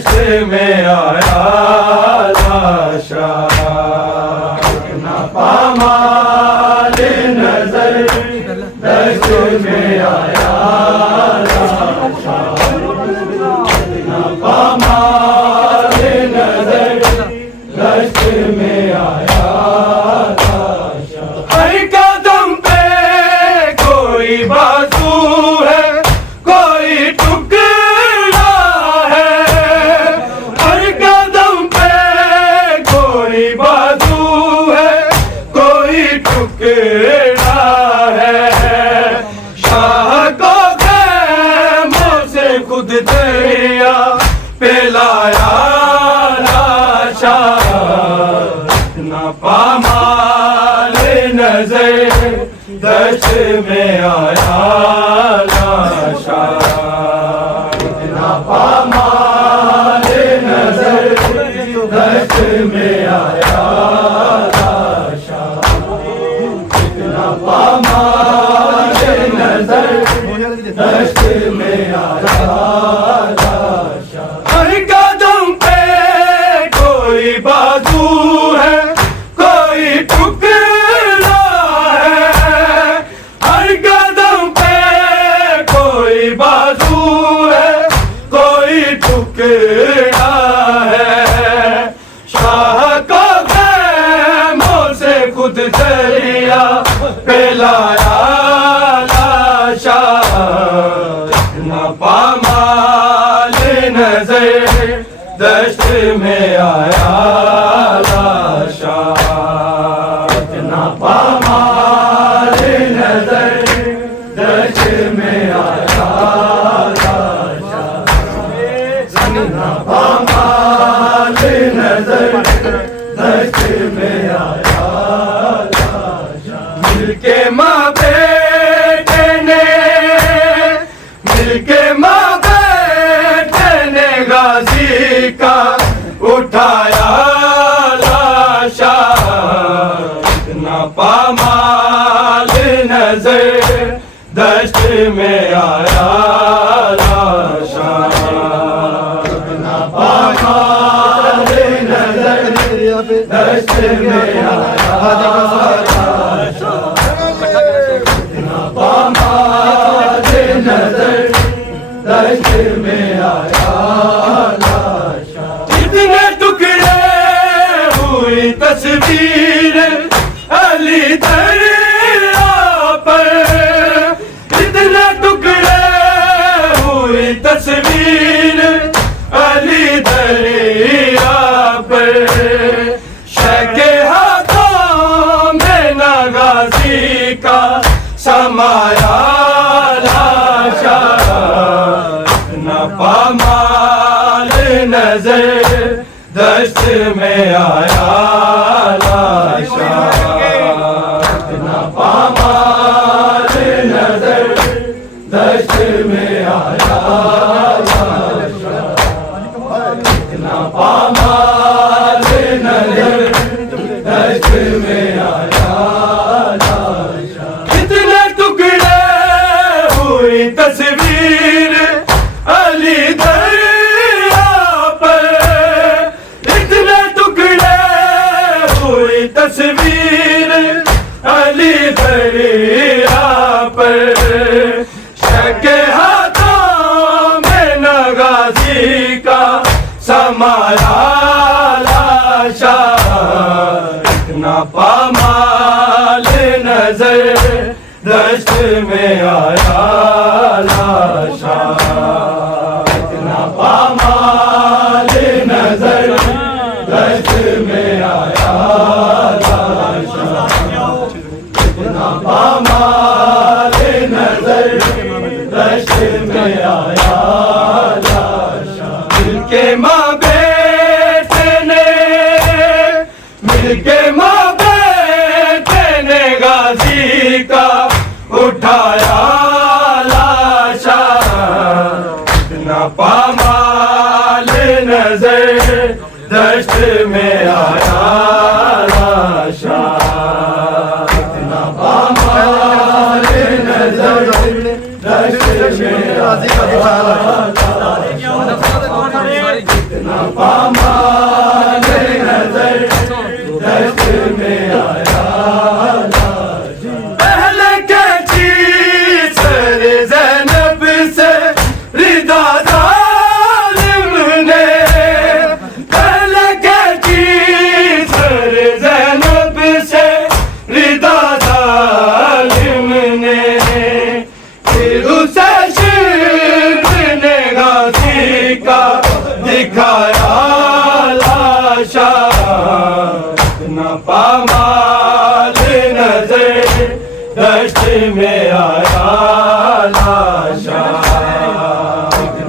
दश्त में आया लाशा ना पामाल नजर दश्त में आया लाशा ना पामाल नजर दश्त में आया लाशा हर कदम पे कोई बाजू है कोई टुकड़ा है हर कदम पे कोई बाजू है कोई टुकड़ा है शाह को खैमों से खुद दरिया पे लाया लाशा ना पामाल नजर दश्त में आया लाशा ना पामाल नजर दश्त में आया लाशा ना पामाल नजर दश्त में आया लाशा हर कदम पे कोई बाजू है कोई टुकड़ा है हर कदम पे कोई बाजू है कोई टुकड़ा है शाह को खैमों से खुद दरिया पे लाया लाशा ना पामाल नजर दश्त में आया लाशा ना पामाल नजर दश्त में आया लाशा ना पामाल नजर दश्त में आया लाशा मिलके माँ बेटे ने मिलके माँ बेटे ने गाजी का उठाया लाशा ना पामाल नजर दश्त में आया लाशा ना पामाल नजर दश्त में आया लाशा ना पामाल नजर दश्त में आया लाशा इतने टुकड़े हुई तस्वीर अली दरिया पर इतने टुकड़े हुई तस्वीर अली दरिया पर शके हाथों में नगाजी का समाया लाशा ना पामाल नजर दश्त में आया लाशा ना पामाल नजर दश्त में आया लाशा ना पामाल नजर दश्त में आया लाशा कितने टुकड़े हुई तस्वीर अली दरिया पर इतने टुकड़े हुई तस्वीर अली दरिया पर शके हाथों में नगाजी का समाया लाशा ना पामाल नजर दश्त में आया लाशा ना पामाल नजर दश्त में आया लाशा ना पामाल नजर दश्त में आया लाशा मिलके माँ बेटे ने मिलके माँ बेटे ने गाजी का उठाया लाशा ना पामाल नजर दश्त में आया लाशा ना पामाल नजर दश्त में आया न पामाल नजर दश्त में आया लाशा,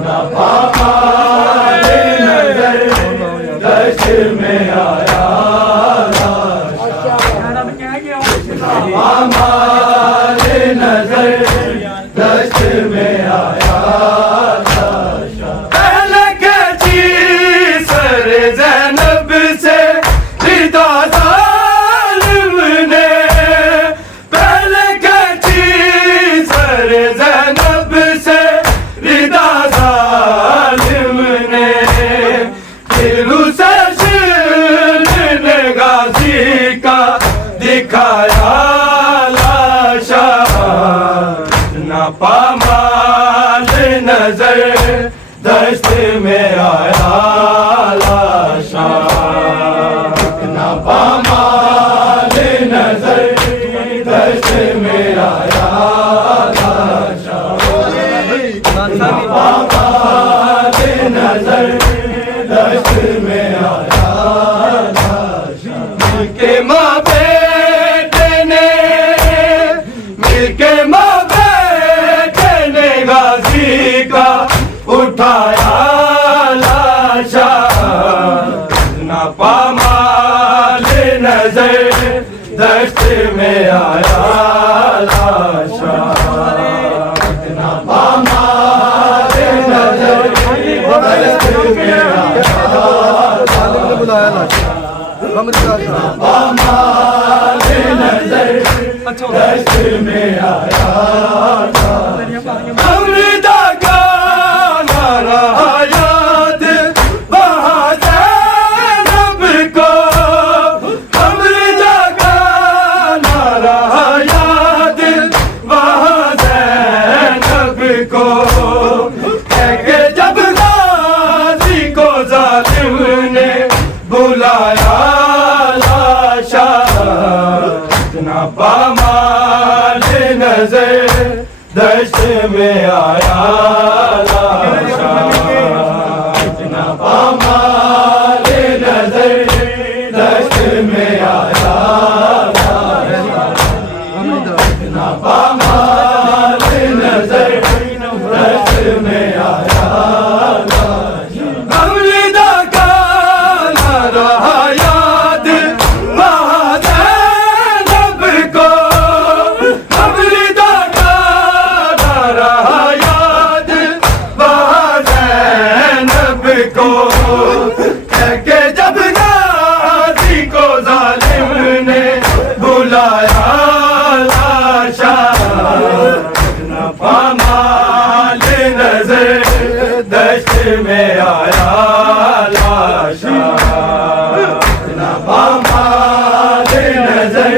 न पामाल नजर दश्त में आया लाशा, पामाल नजर दश्त में आया लाशा। पहले कैची सर ज़ैनब से रिदा ज़ालिम ने, पहले कैची सर ज़ैनब से रिदा ज़ालिम ने, फिर उसे शिल्न गाज़ी का दिखाया लाशा, न पामाल नजर दश्त में आया लाशा, न पामाल नजर दश्त में आया लाशा, न पामाल नजर दश्त में आया लाशा। मिलके माँ बेटे ने, मिलके माँ बेटे ने गाजी का उठाया लाशा, न पामाल नजर दश्त में आया लाशा, न पामाल नजर दश्त में आया लाशा, न पामाल नजर दश्त में आया लाशा। अमृता का नारा याद वहाँ ज़ैनब को, अमृता का नारा याद वहाँ ज़ैनब को, है कि जब गाज़ी को ज़ालिम ने बुलाया लाशा, न पामाल नजर दश्त में आया लाशा, न पामाल नजर दश्त में आया लाशा, न पामाल नजर दश्त में आया लाशा। अमृता का नारा याद वहाँ ज़ैनब को, अमृता का नारा याद वहाँ ज़ैनब को, है कि जब गाज़ी को ज़ालिम ने बुलाया लाशा, न पामाल नजर दश्त में आया लाशा, न पामाल नजर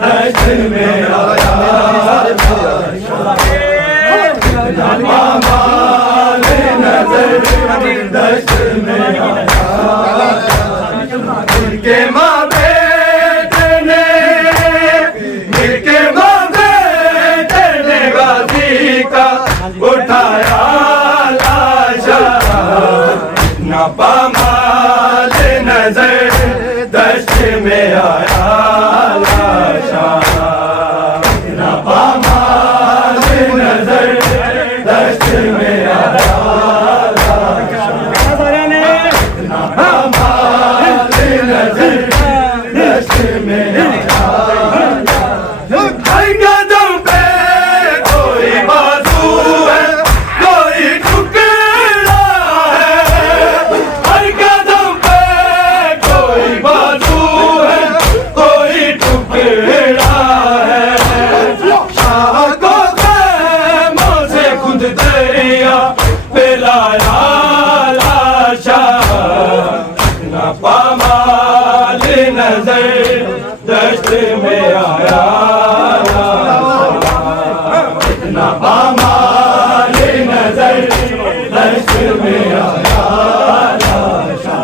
दश्त में आया लाशा, न पामाल नजर दश्त में आया लाशा। मिलके माँ बेटे ने, मिलके माँ बेटे ने गाज़ी का उठाया लाशा, न पामाल नजर दश्त में आया लाशा, न पामाल नजर दश्त में आया लाशा, न पामाल नजर दश्त में आया लाशा। हर कदम पे कोई बाजू है, कोई टुकड़ा है, हर कदम पे कोई बाजू है, कोई टुकड़ा है, शाह को ख़ैमों से खुद दरिया पिलाया लाशा, न पामाल नजर दश्त में आया लाशा, न पामाल नजर दश्त में आया लाशा,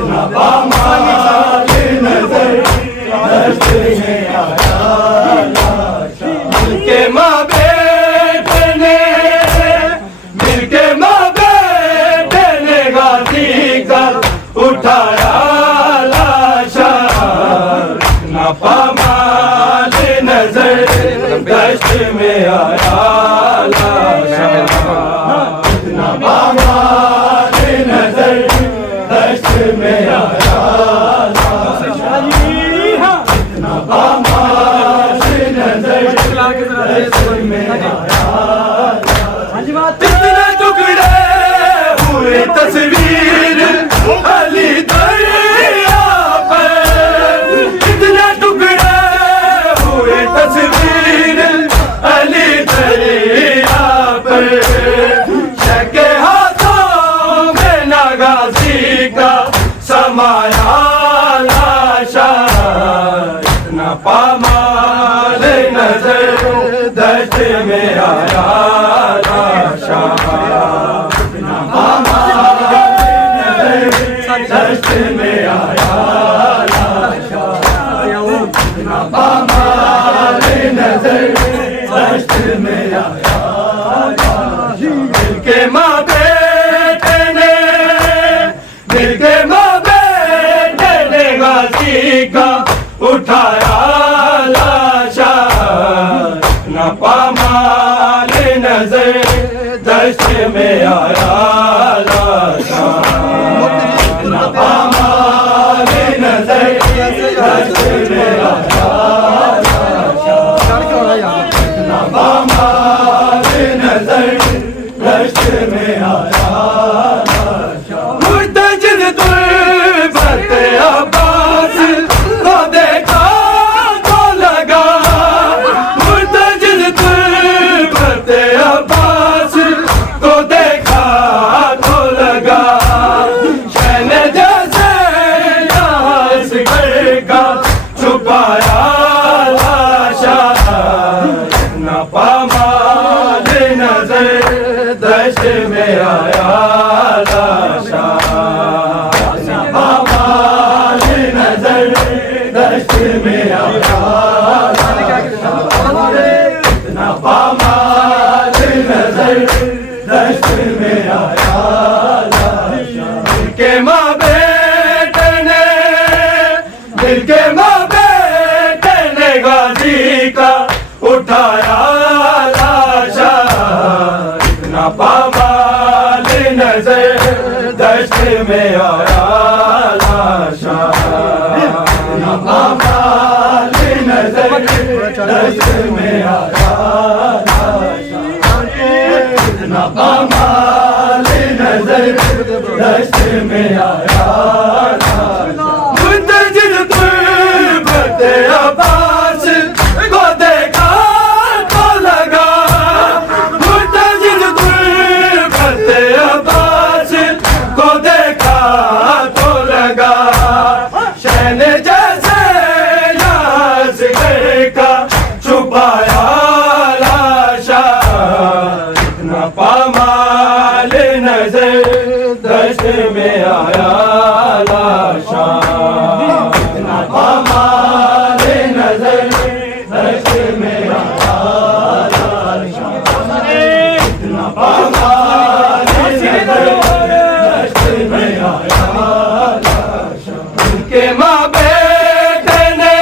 न पामाल नजर दश्त में आया लाशा। मिलके माँ बेटे ने, मिलके माँ बेटे ने गाज़ी का उठाया लाशा, दश्त में आया लाशा इतना पामाल नजर दश्त में आया लाशा इतना पामाल नजर दश्त में आया इतने टुकड़े हुए तस्वीर अली दरिया पर इतने टुकड़े हुए तस्वीर अली दरिया पर शके हाथों में नगाजी का समाया लाशा इतना पामाल नजर दश्त में आया लाशा इतना पामाल नजर दश्त में आया लाशा इतना पामाल नजर दश्त में आया मिलके माँ बेटे ने मिलके माँ बेटे ने गाजी का उठाया लाशा इतना पामाल नजर दश्त में आया लाशा इतना पामाल नजर दश्त में आया लाशा इतना पामाल नजर दश्त में आया लाशा मुर्तजिद तुल्फत अब्बास को देखा तो लगा मुर्तजिद तुल्फत अब्बास को देखा तो लगा शहन जैसे यास घर का छुपाया लाशा इतना पामाल नजर दश्त में आया लाशा इतना पामाल नजर दश्त में आया लाशा इतना पामाल नजर दश्त में आया लाशा मिलके माँ बेटे ने मिलके माँ बेटे ने गाजी का उठाया लाशा इतना पामाल नजर दश्त में आया लाशा इतना पामाल नजर दश्त में आया लाशा इतना पामाल नजर दश्त में आया लाशा मुर्तजिद तुल्फत अब्बास को देखा तो लगा मुर्तजिद तुल्फत अब्बास को देखा तो लगा शहन जैसे यास घर का छुपाया लाशा इतना पामाल नजर दश्त में आया लाशा इतना पामाल नजर दश्त में आया लाशा इतना पामाल नजर दश्त में आया लाशा मिलके माँ बेटे ने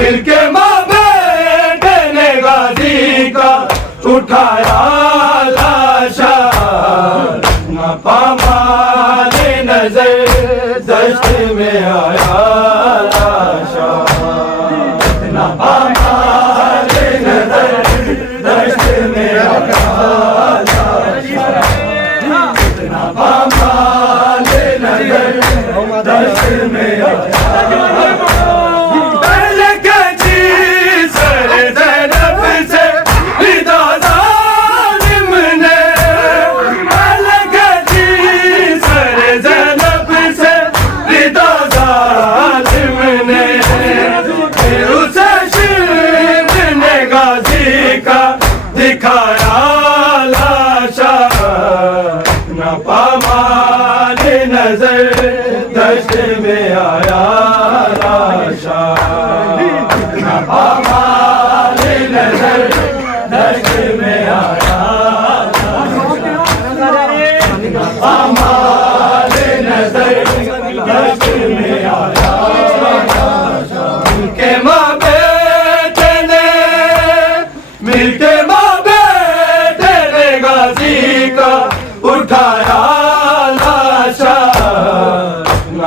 मिलके माँ बेटे ने गाजी का उठाया लाशा इतना पामाल नजर दश्त में आया लाशा इतना पामाल नजर दश्त में आया लाशा इतना पामाल नजर दश्त में आया पहले कची सर ज़ैनब से विदा ज़ालिम ने पहले कची सर ज़ैनब से विदा ज़ालिम ने फिर उसे शिर ने गाजी का दिखाया लाशा इतना पामाल नजर दश्त में आया लाशा इतना पामाल नजर दश्त में आया लाशा पामाल नजर दश्त में आया लाशा के माँ बेटे ने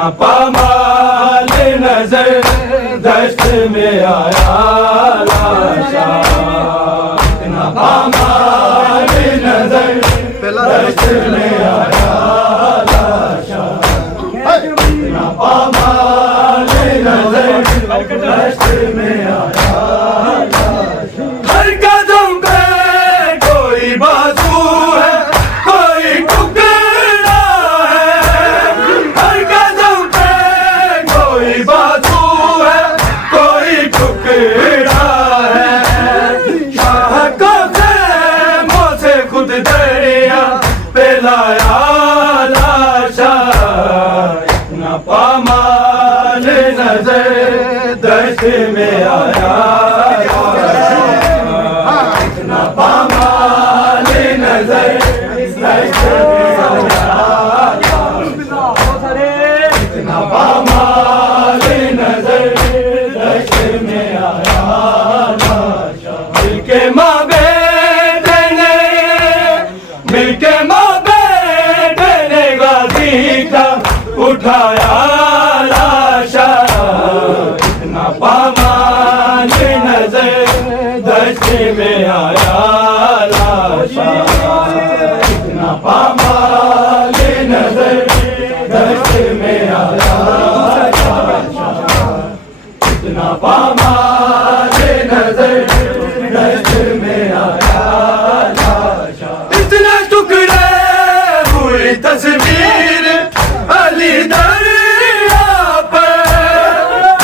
इतना पामाल नजर दश्त में आया लाशा, इतना पामाल नजर दश्त में आया लाशा, इतना पामाल नजर दश्त में आया लाशा। हर कदम पे कोई बाजू है, कोई टुकड़ा है, हर कदम पे कोई बाजू है, कोई टुकड़ा है। शाह को खेमों से खुद दरिया पे लाया लाशा, इतना पामाल नजर दश्त में आया लाशा, इतना पामाल नजर दश्त में आया लाशा, इतना पामाल नजर दश्त में आया लाशा। मिलके माँ बेटे ने, मिलके माँ बेटे ने गाजी का उठाया लाशा, इतना पामाल नजर दश्त में आया लाशा, इतना पामाल नजर दश्त में आया लाशा, इतना पामाल नजर दश्त में आया लाशा। इतने टुकड़े हुई तस्वीर अली दरिया पर,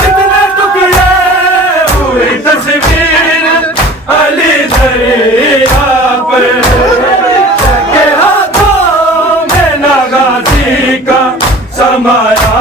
इतने टुकड़े हुई तस्वीर अली दरिया पर, के हाथों में नगाजी का समाया